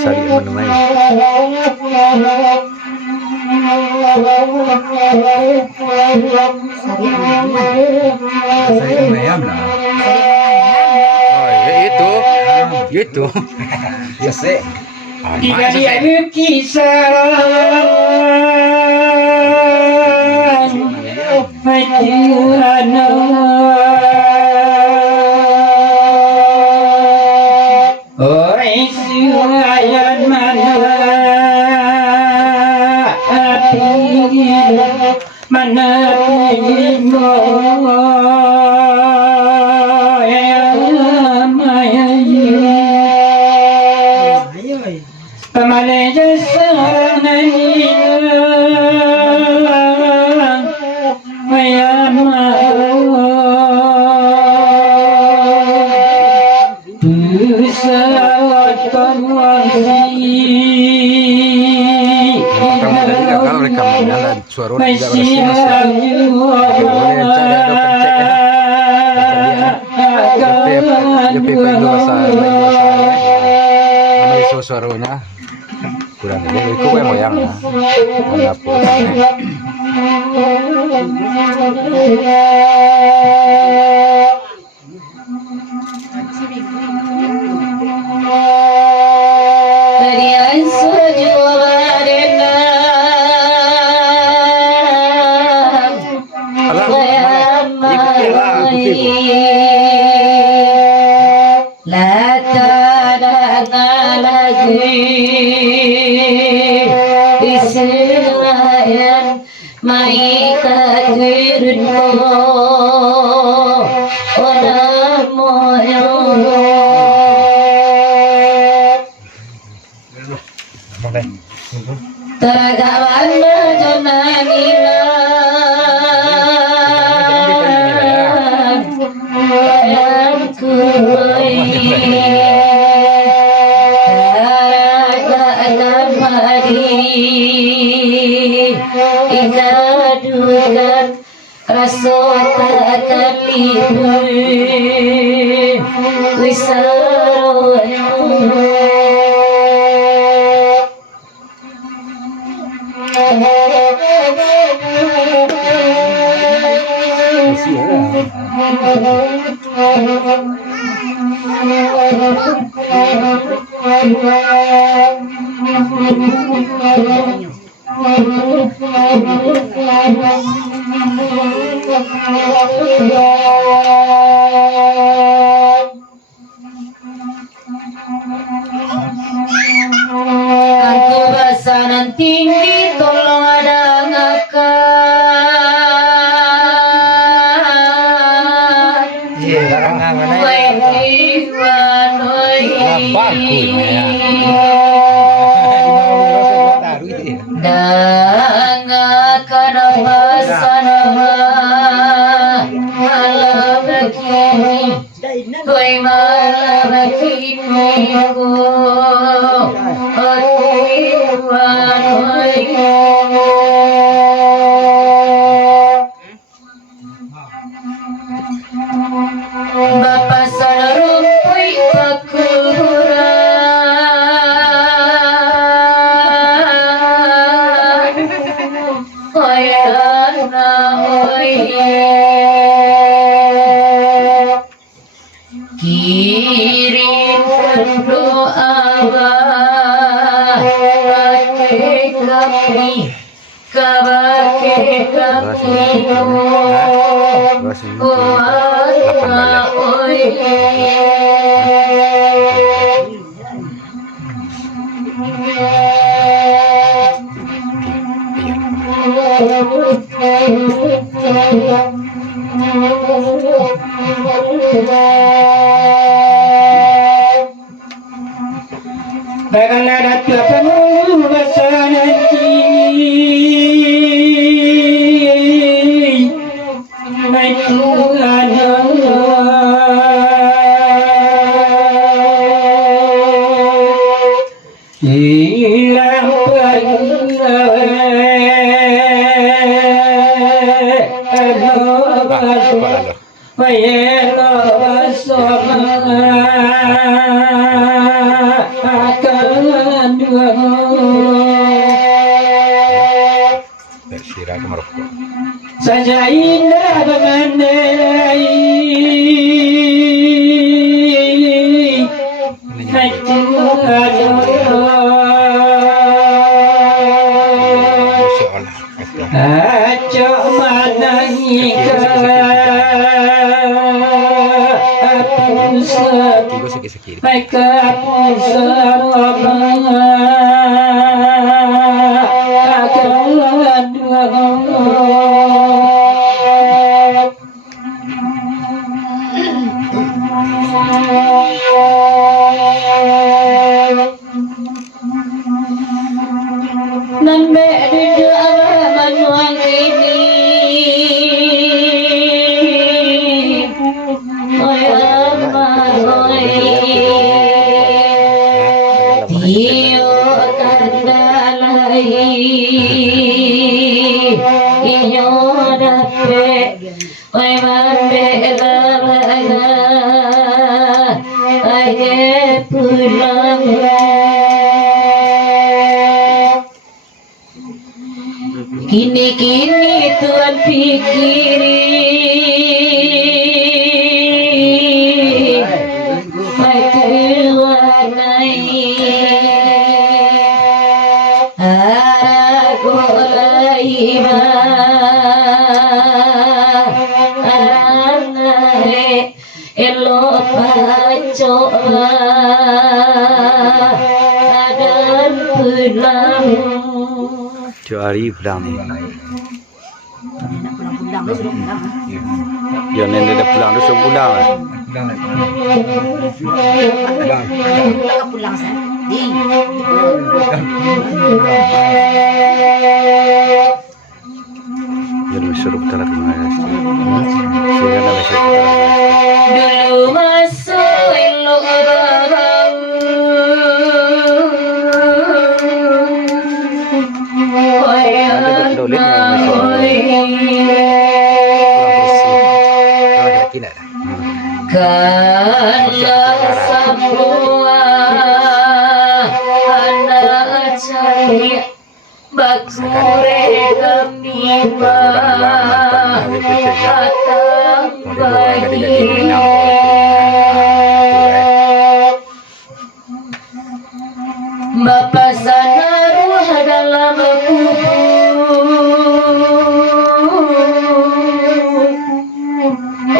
Sari Manumai. Sari ayam lah. Oh ya itu. Ya sih. Jika dia lukisan Tuhan oi suayan mana mana Suaranya juga boleh cari ada pencet ya. Jepe bahasa nama isu suaranya kurang ini itu yang moyang ya. Aku basanan tinggi tolong ada ngakan. Iya, karangan mana? Danga kana basana malam begini, koi malam begini ko Bapak sarumpuy pakuran oi ana oi kirim doa kabar kami Bagaimana penuh rasa nanti Baik Tuhan hilang Wayelo soma akan Sira ke Maroko. saja indah mengenai hati Aco manangi Tigo sakit-sakit. Nambe dua manuang ini Oi ama oi Tio kandalai Inyo dape Oi mande lalaga Aye pulang Kini Tuhan pikiri Warnai Aragolaiba Arangare Elo pacoba Adan pulang Hari pulang ni. Nak pulang-pulang dia suruh pulang. Ya nenek dah pulang dah suruh pulang. Pulang sah. Di. Ya dah suruh pulang ke mana? Sira dah suruh pulang. Dulu masuk elok barang Kalau semua anak cahaya bakure gemima atang bagi Bapak sana ruh dalam kubur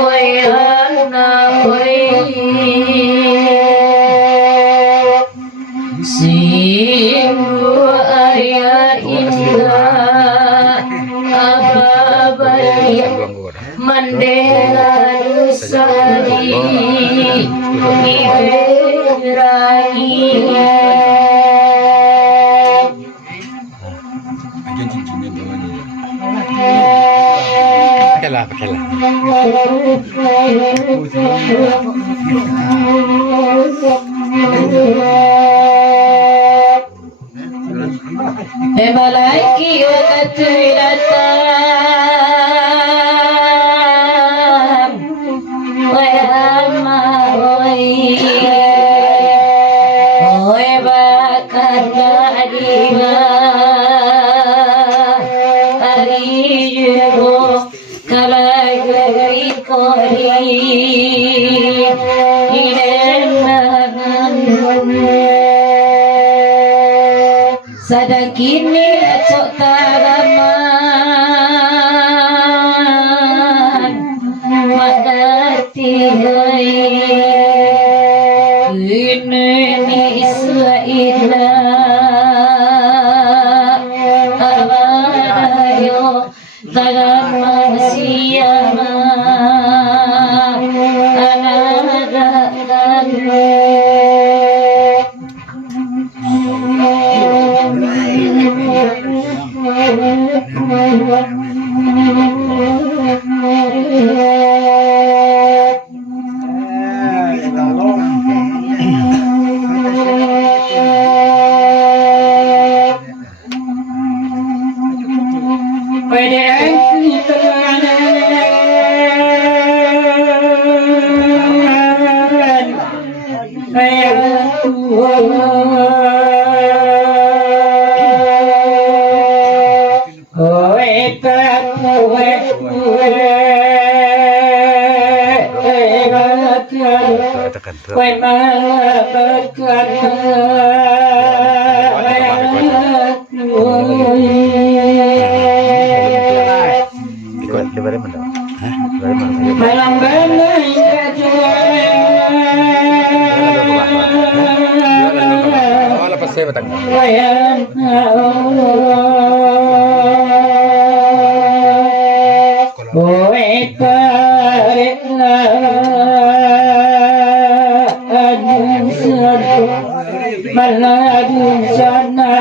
Oi anak oi Singgu ayah indah Ababali Mandela Nusari Ibrahim Pakai lah. Malaki waktu datang Wahama oi bakar dadiba Ariyo kalagari kori Sadakini acok taraman Magati hoi Ini Israela Abadayo Tagaman siyama Anagakan กันเถอะ Quay mà bớt gần Di mana mana? Hah? Dari mana? Malam benar Wala pa siya batang. Maladun sana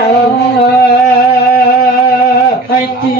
hati